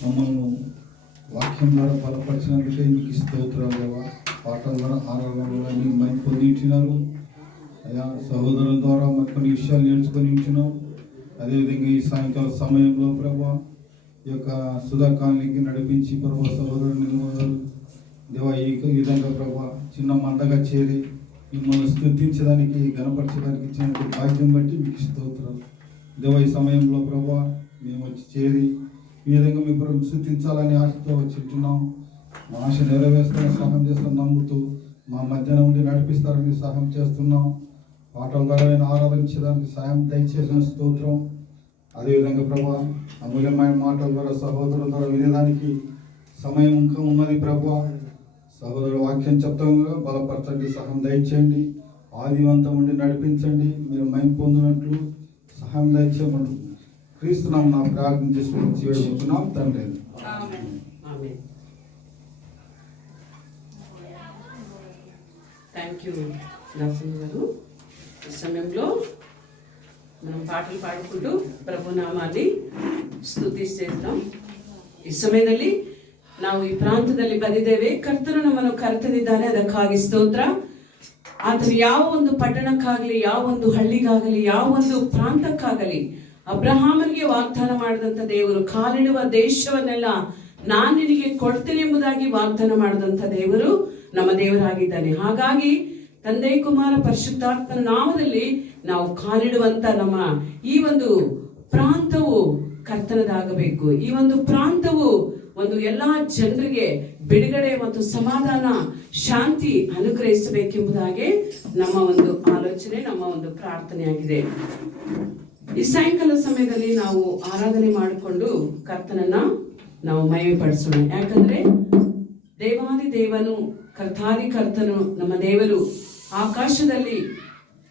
మమ్మల్ని వాక్యం ద్వారా బలపరిచినందుకే మీకు స్తోత్రాలు దేవా. పాటల ద్వారా ఆరాధనలో మీరు మహిమ పొందించినారు అయ్యా. సహోదరుల ద్వారా మరి కొన్ని విషయాలు నేర్చుకొని ఉంటున్నాం. అదేవిధంగా ఈ సాయంకాల సమయంలో ప్రభా ఈ యొక్క సుధాకాలనికి నడిపించి ప్రభా సహోదరులు నిలవరు దేవా. ఈ విధంగా ప్రభా చిన్న మందగా చేరి మిమ్మల్ని స్తుతించడానికి గణపరచడానికి ఇచ్చినటువంటి భాగ్యం బట్టి మీకు స్తోత్రాలు దేవా. ఈ సమయంలో ప్రభా మేము వచ్చి చేరి ఈ విధంగా మీ ప్రభు స్తుతించాలని ఆశతో వచ్చింటున్నాం. మా ఆశ నెరవేర్స్తారని సహాయం చేస్తాం నమ్ముతూ మా మధ్యన ఉండి నడిపిస్తారని సహాయం చేస్తున్నాం. పాటల ద్వారా ఆరాధించడానికి సాయం దయచేసిన స్తోత్రం. అదేవిధంగా ప్రభా అమూల్యమైన మాటల ద్వారా సహోదరుల ద్వారా వినేదానికి సమయం ఇంకా ఉన్నది ప్రభా. సహోదరుడు వాక్యం చెప్తాముగా బలపరచండి, సహాయం దయచేయండి, ఆదివంతం ఉండి నడిపించండి, మీరు మహిమ పొందినట్లు సహాయం దయచేయమని క్రీస్తునామమున నా ప్రార్థన చేసి వేడుకుంటున్నాం తండ్రి. థ్యాంక్ యూ నరసింహ గారు. ఈ సమయంలో మనం పాటలు ಪಾಡಿಕೊಂಡು ಪ್ರಭುನಾಮಲ್ಲಿ ಸ್ತುತಿಸ್ತಿದ್ದಾం. ಈ ಸಮಯದಲ್ಲಿ ನಾವು ಈ ಪ್ರಾಂತದಲ್ಲಿ ಬಂದಿದ್ದೇವೆ. ಕರ್ತನು ನಮ್ಮನ್ನು ಕರೆತಂದಿದ್ದಾನೆ, ಅದಕ್ಕಾಗಿ ಸ್ತೋತ್ರ. ಆತನು ಯಾವ ಒಂದು ಪಟ್ಟಣಕ್ಕಾಗಲಿ, ಯಾವ ಒಂದು ಹಳ್ಳಿಗಾಗಲಿ, ಯಾವ ಒಂದು ಪ್ರಾಂತಕ್ಕಾಗಲಿ ಅಬ್ರಹಾಮನಿಗೆ ವಾಗ್ದಾನ ಮಾಡಿದಂಥ ದೇವರು, ಕಾಲಿಡುವ ದೇಶವನ್ನೆಲ್ಲ ನಾನು ನಿನಗೆ ಕೊಡ್ತೇನೆ ಎಂಬುದಾಗಿ ವಾಗ್ದಾನ ಮಾಡಿದಂಥ ದೇವರು ನಮ್ಮ ದೇವರಾಗಿದ್ದಾನೆ. ಹಾಗಾಗಿ ತಂದೆ ಕುಮಾರ ಪರಿಶುದ್ಧಾತ್ಮನ ನಾಮದಲ್ಲಿ ನಾವು ಕಾಲಿಡುವಂತ ನಮ್ಮ ಈ ಒಂದು ಪ್ರಾಂತವು ಕರ್ತನದಾಗಬೇಕು. ಈ ಒಂದು ಪ್ರಾಂತವು ಒಂದು ಎಲ್ಲಾ ಜನರಿಗೆ ಬಿಡುಗಡೆ ಮತ್ತು ಸಮಾಧಾನ, ಶಾಂತಿ ಅನುಗ್ರಹಿಸಬೇಕೆಂಬುದಾಗಿ ನಮ್ಮ ಒಂದು ಆಲೋಚನೆ, ನಮ್ಮ ಒಂದು ಪ್ರಾರ್ಥನೆಯಾಗಿದೆ. ಈ ಸಾಯಂಕಾಲ ಸಮಯದಲ್ಲಿ ನಾವು ಆರಾಧನೆ ಮಾಡಿಕೊಂಡು ಕರ್ತನನ್ನ ನಾವು ಮಹಿಮೆಪಡಿಸೋಣ. ಯಾಕಂದ್ರೆ ದೇವಾದಿ ದೇವನು, ಕರ್ತಾದಿ ಕರ್ತನು, ನಮ್ಮ ದೇವರು ಆಕಾಶದಲ್ಲಿ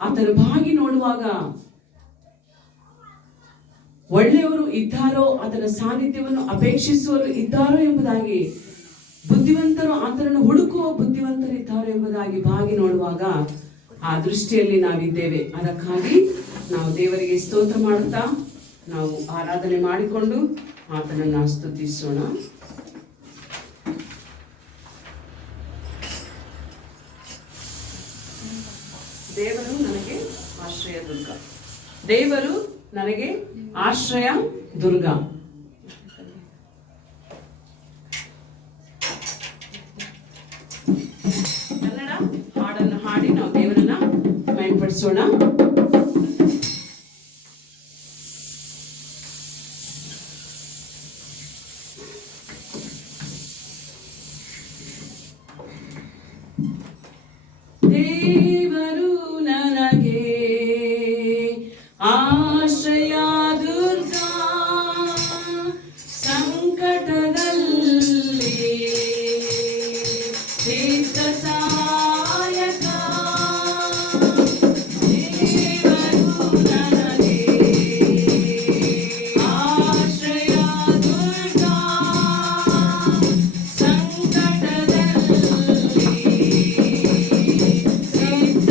ಆತನು ಬಾಗಿ ನೋಡುವಾಗ ಒಳ್ಳೆಯವರು ಇದ್ದಾರೋ, ಆತನ ಸಾನ್ನಿಧ್ಯವನ್ನು ಅಪೇಕ್ಷಿಸುವವರು ಇದ್ದಾರೋ ಎಂಬುದಾಗಿ, ಬುದ್ಧಿವಂತರು ಆತನನ್ನು ಹುಡುಕುವ ಬುದ್ಧಿವಂತರು ಇದ್ದಾರೋ ಎಂಬುದಾಗಿ ಬಾಗಿ ನೋಡುವಾಗ ಆ ದೃಷ್ಟಿಯಲ್ಲಿ ನಾವಿದ್ದೇವೆ. ಅದಕ್ಕಾಗಿ ನಾವು ದೇವರಿಗೆ ಸ್ತೋತ್ರ ಮಾಡುತ್ತಾ ನಾವು ಆರಾಧನೆ ಮಾಡಿಕೊಂಡು ಆತನನ್ನು ಸ್ತುತಿಸೋಣ. ದೇವರು ನನಗೆ ಆಶ್ರಯ ದುರ್ಗ, ದೇವರು ನನಗೆ ಆಶ್ರಯ ದುರ್ಗ. ಕನ್ನಡ ಹಾಡನ್ನು ಹಾಡಿ ನಾವು ದೇವರನ್ನ ಮಹಿಮೆಪಡಿಸೋಣ. ದೇವರು ನನಗೆ ಆಶ್ರಯ ದುರ್ಗ, ಸಂಕಟದಲ್ಲಿ ಸಿದ್ಧ ಸಹಾಯಕ. ದೇವರು ನನಗೆ ಆಶ್ರಯ ದುರ್ಗ, ಸಂಕಟದಲ್ಲಿ ಸಿದ್ಧ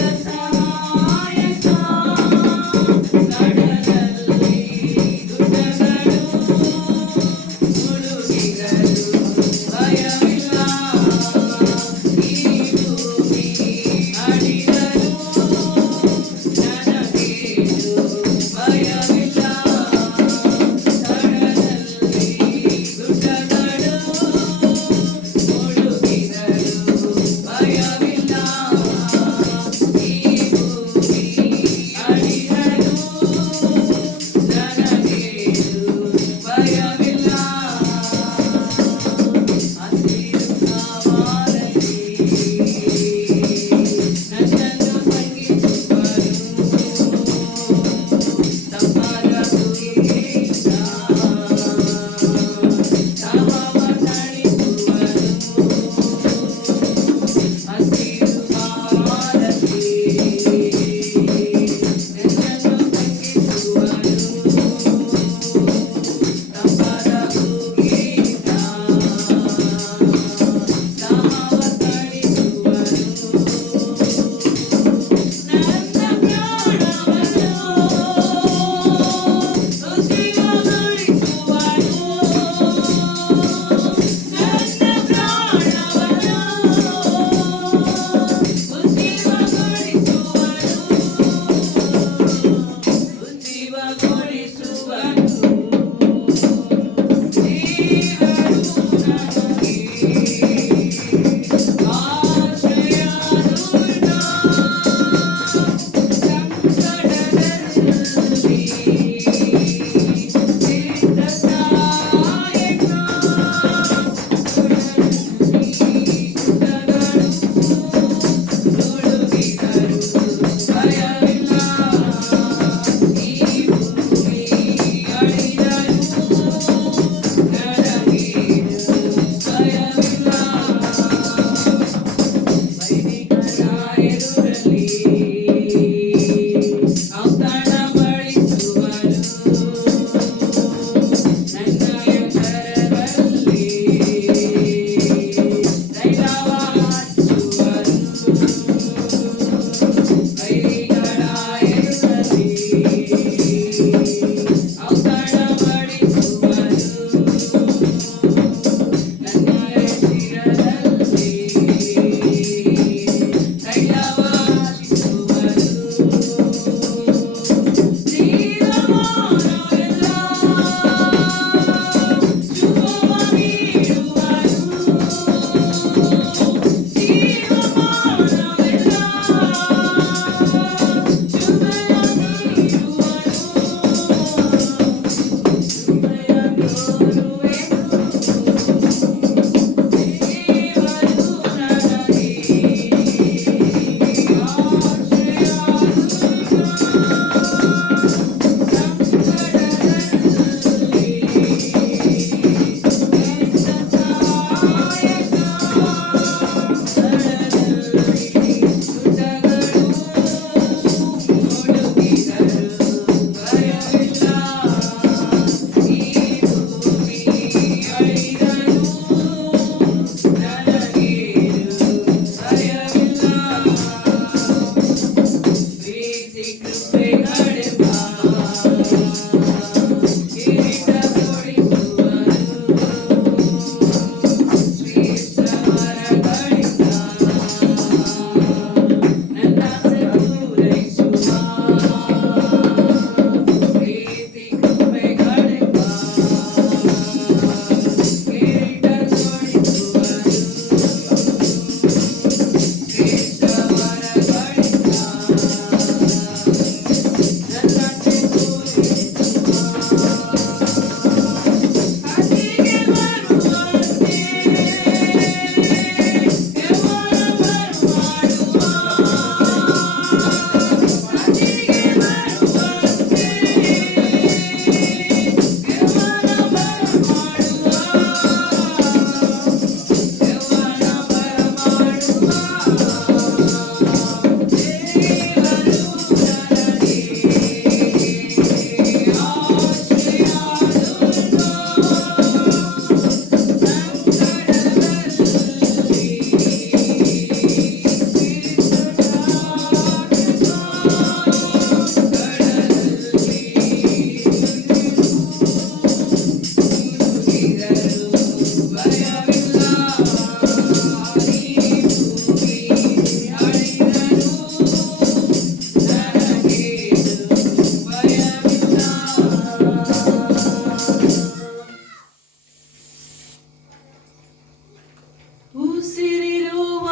ಉಸಿರಿರುವ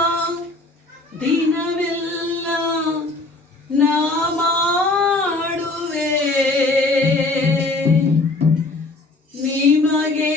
ದಿನವೆಲ್ಲ ನಾ ಮಾಡುವೆ ನಿಮಗೆ